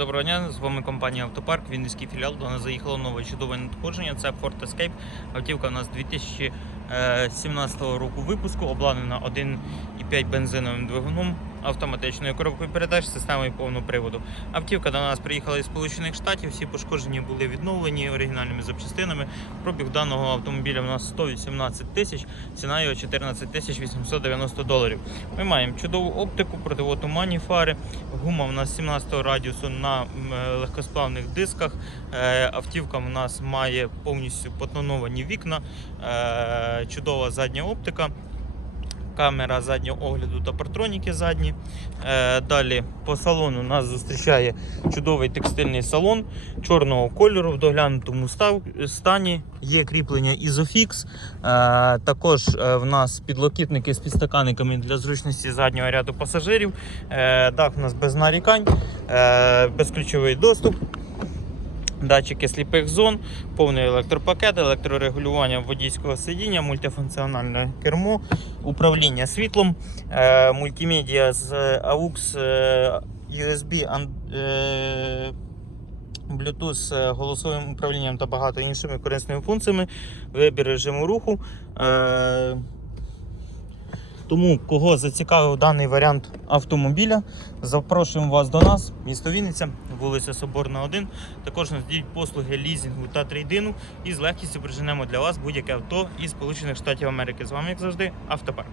доброго дня. З вами компанія Автопарк, Вінницький філіал. До нас заїхало нове чудове надходження. Це Ford Escape. Автівка у нас 2017 року випуску, обладнана 1,5 бензиновим двигуном, автоматичною коробкою передач, системою повного приводу. Автівка до нас приїхала із Сполучених Штатів. Всі пошкоджені були відновлені оригінальними запчастинами. Пробіг даного автомобіля у нас 118 тисяч, ціна його 14 тисяч 890 доларів. Ми маємо чудову оптику, противотуманні фари. Гума у нас 17 радіусу на легкосплавних дисках. Е, Автівка у нас має повністю потоновані вікна, е, чудова задня оптика. Камера заднього огляду та партроніки задні. Е, далі по салону нас зустрічає чудовий текстильний салон чорного кольору в доглянутому стані. Є кріплення Isofix. Е, також е, в нас підлокітники з підстаканниками для зручності заднього ряду пасажирів. Дах у нас без нарікань, безключовий доступ. Датчики сліпих зон, повний електропакет, електрорегулювання водійського сидіння, мультифункціональне кермо, управління світлом, е, мультимедіа з AUX, е, USB, е, Bluetooth з е, голосовим управлінням та багато іншими корисними функціями, вибір режиму руху. Тому, кого зацікавив даний варіант автомобіля, запрошуємо вас до нас, місто Вінниця, вулиця Соборна 1. Також надіють послуги лізінгу та трейдину і з легкістю приженемо для вас будь-яке авто із Сполучених Штатів Америки. З вами, як завжди, автопарк.